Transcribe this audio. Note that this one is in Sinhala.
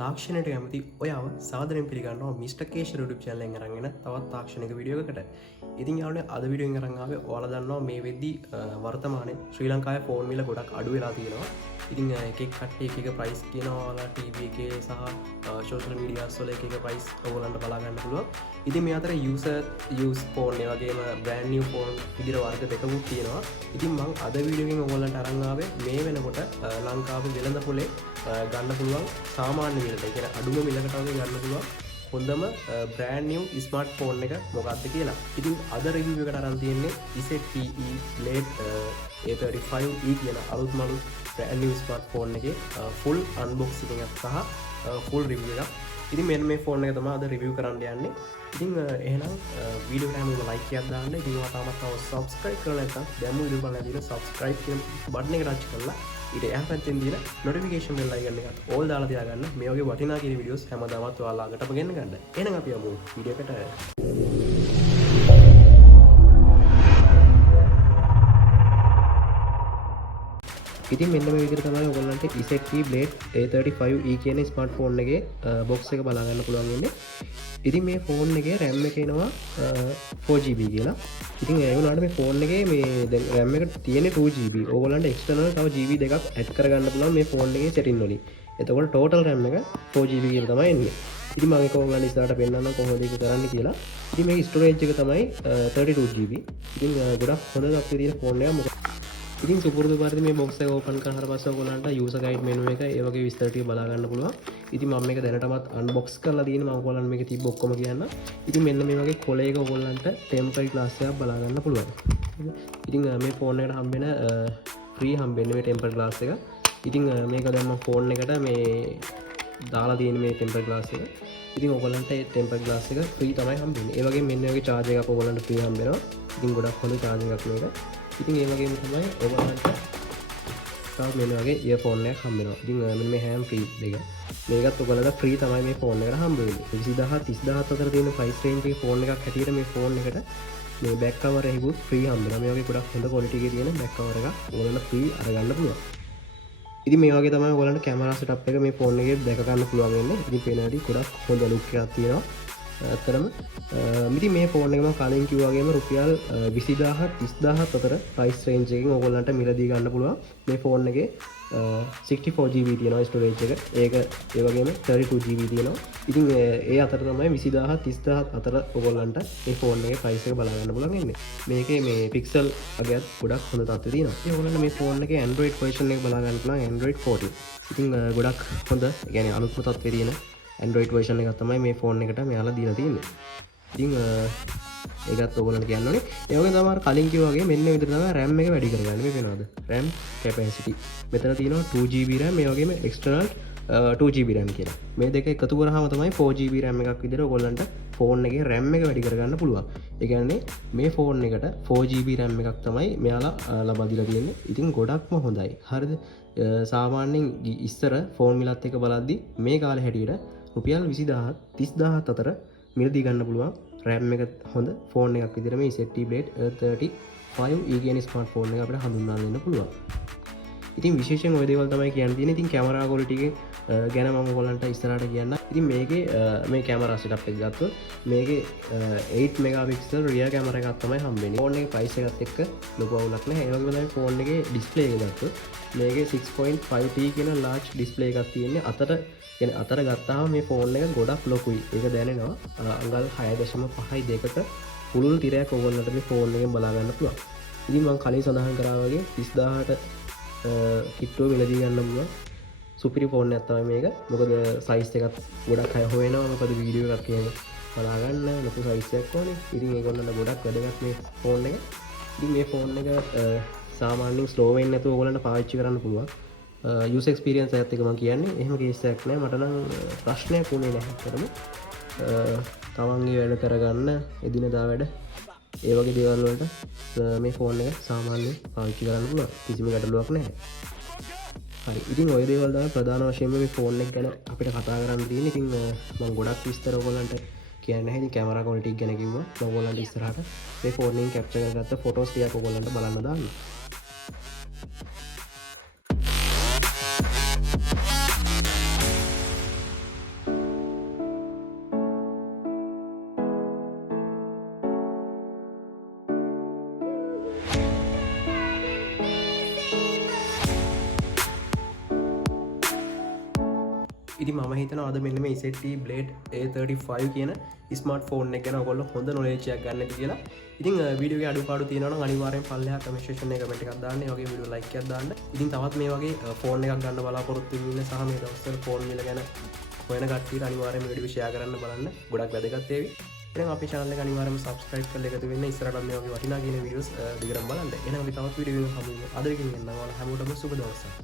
තාක්ෂණයට කැමති ඔයාව සාදරයෙන් පිළිගන්නවා මිස්ටර් කේෂ් YouTube channel එකෙන් අරන් එන තවත් තාක්ෂණික වීඩියෝ එකකට. ඉතින් යාළුවනේ අද වීඩියෝ එකෙන් අරන් ආවේ ඔයාලා දන්නවා මේ වෙද්දි වර්තමානයේ ශ්‍රී ලංකාවේ ෆෝන් මිල ගොඩක් අඩු වෙලා තියෙනවා. ඉතින් එක එක කට්ටිය එක එක ප්‍රයිස් කියනවා ඔයාලා TV එකේ සහ social media වල එක එක ප්‍රයිස් ඔයගොල්ලන්ට බලා ගන්න පුළුවන්. ඉතින් මේ අතර use phone ඒ වගේම brand new phone විදිහට වර්ග දෙකකුත් තියෙනවා. ඉතින් මම අද වීඩියෝ එකෙන් ඔයගොල්ලන්ට අරන් ආවේ මේ වෙනකොට ලංකාවේ වෙළඳ පොලේ ගන්න පුළුවන් සාමාන්‍ය මිලට. ඒ කියන්නේ අඩුම මිලකට වගේ ගන්න පුළුවන් හොඳම brand new ස්මාර්ට් ෆෝන් එක මොකක්ද කියලා. ඉතින් අද රිවිව් එකට අරන් තියෙන්නේ ZTE Blade A35e කියන අලුත්ම brand new ස්මාර්ට් ෆෝන් එකේ full unboxing එකක් සහ full review එකක්. ඉතින් මෙන්න මේ ෆෝන් එක තමයි අද රිවිව් කරන්න යන්නේ. ඉතින් එහෙනම් වීඩියෝ එකට හැමෝම like එකක් දාන්න. ඉතින් ඔයා තාමත් subscribe කරලා නැත්නම් දැන් වීඩියෝ බලලා තියෙන subscribe කියන බටන් එක ටච් කරලා ඊට එහා පැත්තෙන් තියෙන notification bell icon එකත් all දාලා තියාගන්න. මේ වගේ වටිනා කියන වීඩියෝස් හැමදාමත් ඔයාලා ළඟටම ගෙන්න ගන්න. එහෙනම් අපි යමු වීඩියෝ එකට. ඉතින් මෙන්න මේ විදිහට තමයි ඔයගොල්ලන්ට ZTE Blade A35e කියන ස්මාර්ට් ෆෝන් එකේ බොක්ස් එක බලා ගන්න පුළුවන් වෙන්නේ. ඉතින් මේ ෆෝන් එකේ RAM එක එනවා 4GB කියලා. ඉතින් ඒ වුණාට මේ ෆෝන් එකේ මේ දැන් RAM එක තියෙන්නේ 2GB. ඕගොල්ලන්ට එක්ස්ටර්නල් තව GB දෙකක් ඇඩ් කරගන්න පුළුවන් මේ ෆෝන් එකේ සෙටින් වලින්. එතකොට total RAM එක 4GB කියලා තමයි එන්නේ. ඉතින් මම ඒක ඔයගොල්ලන්ට ඉස්සරහට පෙන්නන්නම් කොහොමද ඒක කරන්න කියලා. ඉතින් මේකේ storage එක තමයි 32GB. ඉතින් ගොඩක් හොඳ තත්ත්වයේ තියෙන ෆෝන් එකක්. ඉතින් සුපුරුදු පරිදි මේ බොක්ස් එක ඕපන් කරලා පස්සේ ඔයගොල්ලන්ට user guide menu එක ඒ වගේ විස්තර ටික බලා ගන්න පුළුවන්. ඉතින් මම මේක දැනටමත් unbox කරලා තියෙන මම ඔයගොල්ලන්ට මේක තිබ්බ ඔක්කොම කියන්න. ඉතින් මෙන්න මේ වගේ කොලයක ඔයගොල්ලන්ට temporary glass එකක් බලා ගන්න පුළුවන්. ඉතින් මේ ෆෝන් එකට හම්බෙන free හම්බෙන්නේ මේ temporary glass එක. ඉතින් මේක දැන් මම ෆෝන් එකට මේ දාලා තියෙන මේ temporary glass එක. ඉතින් ඔයගොල්ලන්ට මේ temporary glass එක free තමයි හම්බෙන්නේ. ඒ වගේම මෙන්න වගේ charge එකක් ඔයගොල්ලන්ට free හම්බෙනවා. ඉතින් ගොඩක් හොඳ charge එකක් මේක. ඉතින් ඒ වගේම තමයි ඔයගොල්ලන්ට තව මෙන්න වගේ ඉයර්ෆෝන් එකක් හම්බ වෙනවා. ඉතින් මෙන්න මේ හැම් ෆ්‍රී දෙක. මේකත් ඔයගොල්ලන්ට ෆ්‍රී තමයි මේ ෆෝන් එකට හම්බ වෙන්නේ. 20000 30000 අතර තියෙන ප්‍රයිස් රේන්ජ් එකේ ෆෝන් එකක් හැටියට මේ ෆෝන් එකට මේ බෑක් කවර් එකකුත් ෆ්‍රී හම්බ වෙනවා. මේ වගේ ගොඩක් හොඳ ක්වොලිටි එකේ තියෙන බෑක් කවර් එකක් ඔයගොල්ලන්ට ෆ්‍රී අරගන්න පුළුවන්. ඉතින් මේ වගේ තමයි ඔයගොල්ලන්ට කැමරා සෙටප් එක මේ ෆෝන් එකේ දැක ගන්න පුළුවන් වෙන්නේ. ඉතින් පේනවාදී ගොඩක් හොඳ ලුක් එකක් තියෙනවා. ඇත්තටම ඉතින් මේ ෆෝන් එක මම කලින් කිව්වා වගේම රුපියල් 20000 30000 අතර ප්‍රයිස් රේන්ජ් එකකින් ඕගොල්ලන්ට මිලදී ගන්න පුළුවන්. මේ ෆෝන් එකේ 64GB තියෙනවා ස්ටෝරේජ් එක. ඒක ඒ වගේම 32GB තියෙනවා. ඉතින් ඒ අතර තමයි 20000 30000 අතර ඕගොල්ලන්ට මේ ෆෝන් එකේ ප්‍රයිස් එක බලා ගන්න පුළුවන් වෙන්නේ. මේකේ මේ පික්සල් අගයත් ගොඩක් හොඳ තත්ත්වයේ තියෙනවා. ඉතින් ඕගොල්ලන්ට මේ ෆෝන් එකේ Android version එක බලා ගන්න පුළුවන් Android 14. ඉතින් ගොඩක් හොඳ, ඒ කියන්නේ අලුත්ම තත්ත්වයේ තියෙන Android version එකක් තමයි මේ ෆෝන් එකට මෙයාලා දීලා තියෙන්නේ. ඉතින් ඒකත් ඔයගොල්ලන්ට කියන්න ඕනේ. ඒ වගේම තමයි කලින් කිව්වා වගේ මෙන්න විදිහට තමයි RAM එක වැඩි කරගන්නේ. මේ වෙනවද? RAM capacity. මෙතන තියෙනවා 2GB RAM, ඒ වගේම external 2GB RAM කියලා. මේ දෙක එකතු කරාම තමයි 4GB RAM එකක් විදිහට ඔයගොල්ලන්ට ෆෝන් එකේ RAM එක වැඩි කරගන්න පුළුවන්. ඒ කියන්නේ මේ ෆෝන් එකට 4GB RAM එකක් තමයි මෙයාලා ලබා දීලා තියෙන්නේ. ඉතින් ගොඩක්ම හොඳයි. හරිද? සාමාන්‍යයෙන් ඉස්සර ෆෝන් මිලත් එක බලද්දි මේ කාලේ හැටියට රුපියල් 20000 30000 අතර මිලදී ගන්න පුළුවන් RAM එක හොඳ ෆෝන් එකක් විදිහට මේ ZTE Blade A35e කියන ස්මාර්ට් ෆෝන් එක අපිට හඳුන්වා දෙන්න පුළුවන්. ඉතින් විශේෂයෙන් ওই දේවල් තමයි කියන්න තියෙන්නේ. ඉතින් කැමරා ක්වොලිටි එක ගැන මම ඔයගොල්ලන්ට ඉස්සරහට කියන්න. ඉතින් මේකේ මේ කැමරා සෙටප් එක ගත්තොත් මේකේ 8 මෙගාපික්සල් රියර් කැමරා එකක් තමයි හම්බෙන්නේ. ෆෝන් එකේ ප්‍රයිස් එකත් එක්ක ලොකු අවුලක් නැහැ. ඒ වගේම තමයි ෆෝන් එකේ ඩිස්ප්ලේ එක ගත්තොත් මේකේ 6.5T කියන ලාර්ජ් ඩිස්ප්ලේ එකක් තියෙන්නේ. අතර ගත්තාම මේ ෆෝන් එක ගොඩක් ලොකුයි. ඒක දැනෙනවා. අඟල් 6.5යි දෙකට පුළුල් තිරයක් ඔයගොල්ලන්ට මේ ෆෝන් එකෙන් බලා ගන්න පුළුවන්. ඉතින් මම කලින් සඳහන් කරා වගේ 30000ට කිට්ටුව මිලදී ගන්න පුළුවන් සුපිරි ෆෝන් එකක් තමයි මේක. මොකද සයිස් එකත් ගොඩක් අය හොයනවා. මොකද වීඩියෝ එකක් එහෙම බලා ගන්න ලොකු සයිස් එකක් ඕනේ. ඉතින් ඒගොල්ලන්ට ගොඩක් වැදගත් මේ ෆෝන් එක. ඉතින් මේ ෆෝන් එක සාමාන්‍යයෙන් ස්ලෝ වෙන්නේ නැතුව ඔයගොල්ලන්ට පාවිච්චි කරන්න පුළුවන්. user experience එකත් එක මම කියන්නේ එහෙම කේස් එකක් නෑ. මට නම් ප්‍රශ්නයක් වුණේ නැහැ අතරම. තමන්ගේ වැඩ කරගන්න එදිනදා වැඩ ඒ වගේ දේවල් වලට මේ ෆෝන් එක සාමාන්‍යයෙන් පාවිච්චි කරන්න පුළුවන්. කිසිම ගැටලුවක් නැහැ. හරි. ඉතින් ওই දේවල් තමයි ප්‍රධාන වශයෙන්ම මේ ෆෝන් එක ගැන අපිට කතා කරන්න තියෙන්නේ. ඉතින් මම ගොඩක් විස්තර ඔයගොල්ලන්ට කියන්නේ නැහැ. ඉතින් කැමරා ක්වොලිටි ගැන කිව්වා. මම ඔයගොල්ලන්ට ඉස්සරහට මේ ෆෝන් එකෙන් කැප්චර් කරගත්ත ෆොටෝස් ටිකක් ඔයගොල්ලන්ට බලන්න දාන්නම්. ඉති ම හිතන අද මෙන්න මේ ඉසෙට්ට බ්ලේඩ් A35 කියන ස්මර්ට ෆෝන් එක ගැන ඔගොල්ල හොඳ නොලේචයක් ගන්න කියලා ඉතින් වීඩියෝ අඩු පාඩු තියෙන අනිවාරෙන් පල්ලහ කමේෂන එක කමට එකක් දාන්න වගේ විඩියෝ ලයික් එකක් දාන්න ඉතින් තවත් මේ වගේ ෆෝන් එකක් ගන්න බලාපොරොත්තු වෙන්න සහ මේ දවස්වල ෆෝන් මිල ගැන හොයන කට්ටියට අනිවාර්යයෙන්ම වීඩියෝ ෂෙයා කරන්න බලන්න ගොඩක් වැදගත් ඒවි එහෙනම් අපේ channel එක අනිවාර්යයෙන්ම subscribe කරලා එකතු වෙන්න ඉස්සරහට මේ වගේ වටිනා කියන වීඩියෝස් දිගටම බලන්න එහෙනම් අපි තවත් වීඩියෝ එකක් හමු වෙමු අද එකකින් එන්නම් ඔයාලා හැමෝටම සුබ දවසක්